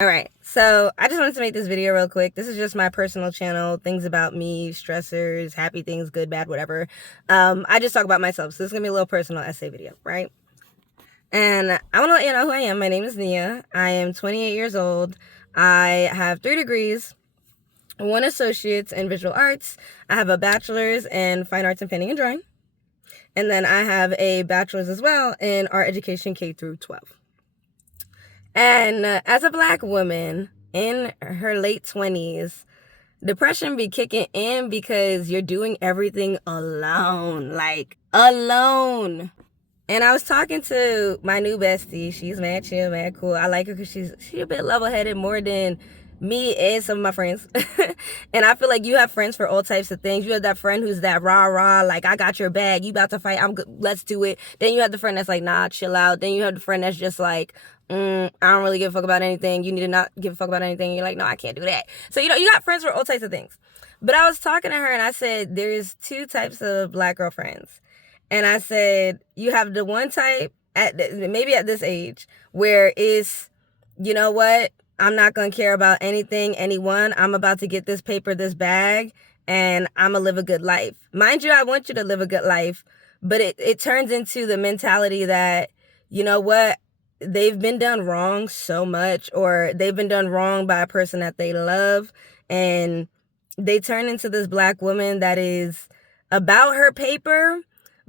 All right, so I just wanted to make this video real quick. This is just my personal channel, things about me, stressors, happy things, good, bad, whatever. I just talk about myself, so this is gonna be a little personal essay video, right? And I want to let you know who I am. My name is Nia. I am 28 years old. I have 3 degrees, 1 associate's in visual arts. I have a bachelor's in fine arts and painting and drawing. And then I have a bachelor's as well in art education K through 12. And as a Black woman in her late 20s, depression be kicking in because you're doing everything alone, like alone. And I was talking to my new bestie. She's mad chill, mad cool. I like her because she's a bit level-headed more than me and some of my friends. And I feel like you have friends for all types of things. You have that friend who's that rah-rah, like, I got your bag, you about to fight, I'm good, let's do it. Then you have the friend that's like, nah, chill out. Then you have the friend that's just like, I don't really give a fuck about anything. You need to not give a fuck about anything. You're like, no, I can't do that. So, you got friends for all types of things. But I was talking to her and I said, there's 2 types of Black girl friends. And I said, you have the one type, maybe at this age, where it's, you know what, I'm not going to care about anything, anyone. I'm about to get this paper, this bag, and I'm going to live a good life. Mind you, I want you to live a good life, but it turns into the mentality that, you know what, they've been done wrong so much, or they've been done wrong by a person that they love, and they turn into this Black woman that is about her paper,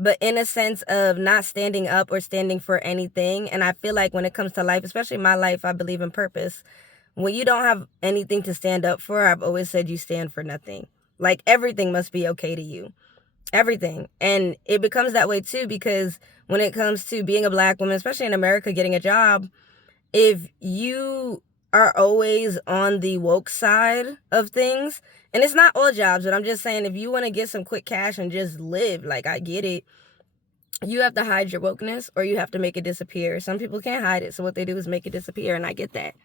but in a sense of not standing up or standing for anything. And I feel like when it comes to life, especially my life, I believe in purpose. When you don't have anything to stand up for, I've always said you stand for nothing. Like, everything must be okay to you. Everything. And it becomes that way too, because when it comes to being a Black woman, especially in America, getting a job, if you are always on the woke side of things, and it's not all jobs, but I'm just saying, if you want to get some quick cash and just live, like, I get it, you have to hide your wokeness or you have to make it disappear. Some people can't hide it, so what they do is make it disappear, and I get that.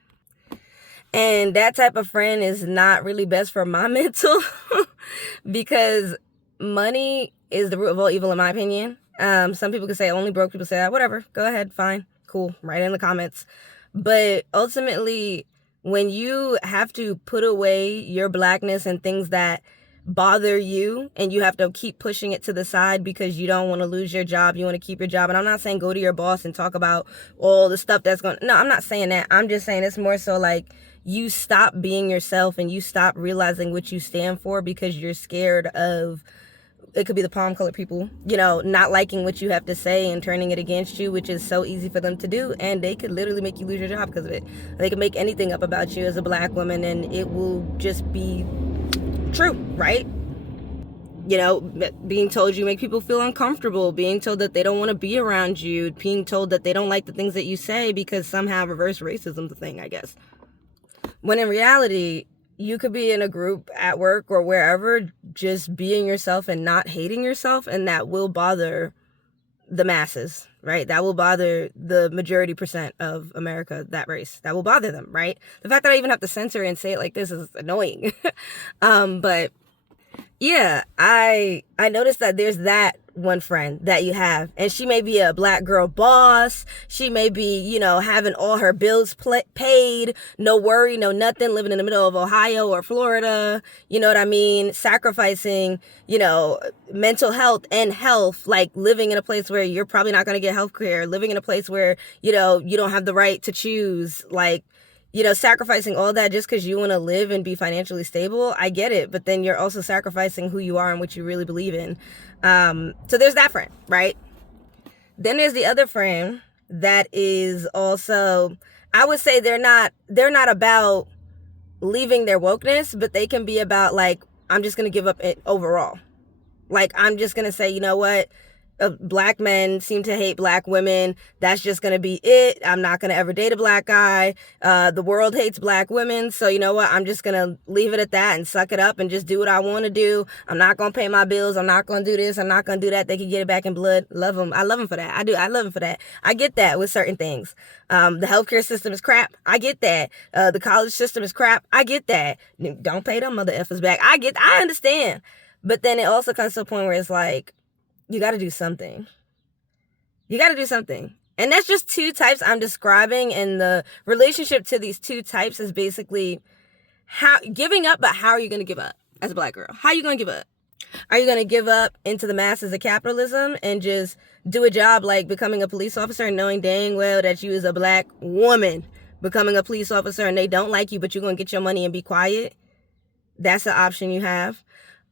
And that type of friend is not really best for my mental because money is the root of all evil, in my opinion. Some people could say only broke people say that. Whatever. Go ahead. Fine. Cool. Write it in the comments. But ultimately, when you have to put away your Blackness and things that bother you, and you have to keep pushing it to the side because you don't want to lose your job, you want to keep your job. And I'm not saying go to your boss and talk about all the stuff that's going, no, I'm not saying that. I'm just saying it's more so like you stop being yourself and you stop realizing what you stand for because you're scared of, it could be the palm colored people, not liking what you have to say and turning it against you, which is so easy for them to do. And they could literally make you lose your job because of it. They can make anything up about you as a Black woman and it will just be true, right? Being told you make people feel uncomfortable, being told that they don't want to be around you, being told that they don't like the things that you say because somehow reverse racism's a thing, I guess. When in reality, you could be in a group at work or wherever, just being yourself and not hating yourself, and that will bother the masses, right? That will bother the majority percent of America, that race. That will bother them, right? The fact that I even have to censor and say it like this is annoying. But yeah, I noticed that there's that one friend that you have, and she may be a Black girl boss. She may be, having all her bills paid, no worry, no nothing, living in the middle of Ohio or Florida, you know what I mean? Sacrificing, mental health and health, like living in a place where you're probably not going to get health care, living in a place where, you don't have the right to choose, like, sacrificing all that just because you want to live and be financially stable. I get it. But then you're also sacrificing who you are and what you really believe in. So there's that friend, right? Then there's the other friend that is also, I would say they're not about leaving their wokeness, but they can be about like, I'm just going to give up it overall. Like, I'm just going to say, you know what? Black men seem to hate Black women. That's just going to be it. I'm not going to ever date a Black guy. The world hates Black women. So you know what? I'm just going to leave it at that and suck it up and just do what I want to do. I'm not going to pay my bills. I'm not going to do this. I'm not going to do that. They can get it back in blood. Love them. I love them for that. I do. I love them for that. I get that with certain things. The healthcare system is crap. I get that. The college system is crap. I get that. Don't pay them mother effers back. I understand. But then it also comes to a point where it's like, you got to do something. You got to do something. And that's just two types I'm describing, and the relationship to these two types is basically how giving up, but how are you going to give up as a black girl? How are you going to give up? Are you going to give up into the masses of capitalism and just do a job like becoming a police officer and knowing dang well that you is a black woman becoming a police officer and they don't like you, but you're going to get your money and be quiet? That's the option you have.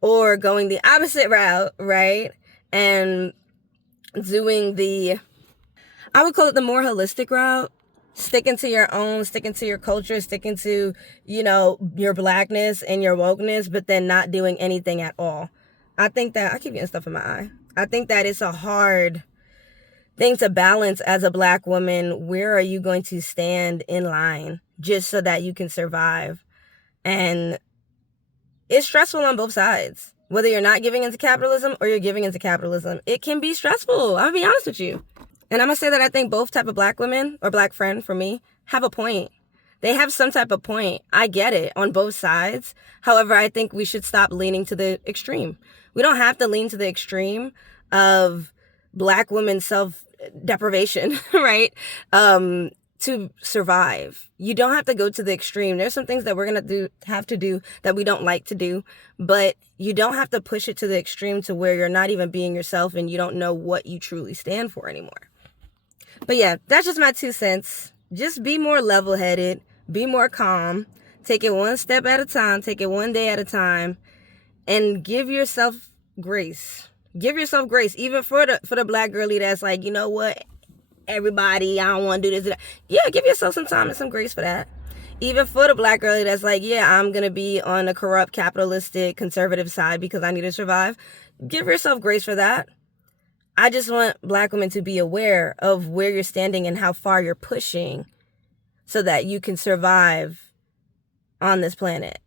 Or going the opposite route, right? And doing the, I would call it the more holistic route. Sticking to your own, sticking to your culture, sticking to, your blackness and your wokeness, but then not doing anything at all. I think that, I keep getting stuff in my eye. I think that it's a hard thing to balance as a black woman. Where are you going to stand in line just so that you can survive? And it's stressful on both sides. Whether you're not giving into capitalism or you're giving into capitalism, it can be stressful. I'll be honest with you. And I'm going to say that I think both type of black women, or black friend for me, have a point. They have some type of point. I get it on both sides. However, I think we should stop leaning to the extreme. We don't have to lean to the extreme of black women's self-deprivation, right? To survive. You don't have to go to the extreme. There's some things that we're going to have to do that we don't like to do, but you don't have to push it to the extreme to where you're not even being yourself and you don't know what you truly stand for anymore. But yeah, that's just my 2 cents. Just be more level-headed, be more calm, take it one step at a time, take it one day at a time, and give yourself grace. Give yourself grace, even for the black girlie that's like, you know what, everybody, I don't want to do this. Yeah, give yourself some time and some grace for that. Even for the black girlie that's like, yeah, I'm going to be on the corrupt, capitalistic, conservative side because I need to survive. Give yourself grace for that. I just want black women to be aware of where you're standing and how far you're pushing so that you can survive on this planet.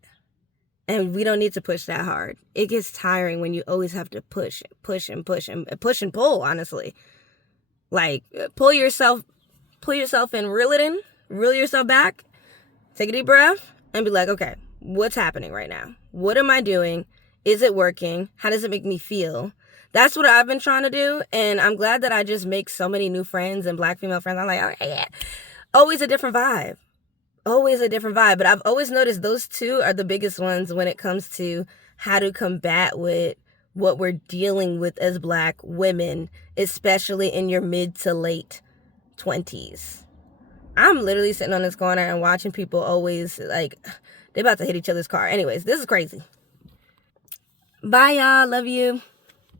And we don't need to push that hard. It gets tiring when you always have to push and pull, honestly. Like, pull yourself in, reel yourself back, take a deep breath, and be like, okay, what's happening right now? What am I doing? Is it working? How does it make me feel? That's what I've been trying to do, and I'm glad that I just make so many new friends and black female friends. I'm like, okay, yeah. Always a different vibe. But I've always noticed those two are the biggest ones when it comes to how to combat with what we're dealing with as black women, especially in your mid to late 20s. I'm literally sitting on this corner and watching people always, like, they about to hit each other's car. Anyways, this is crazy. Bye, y'all. Love you.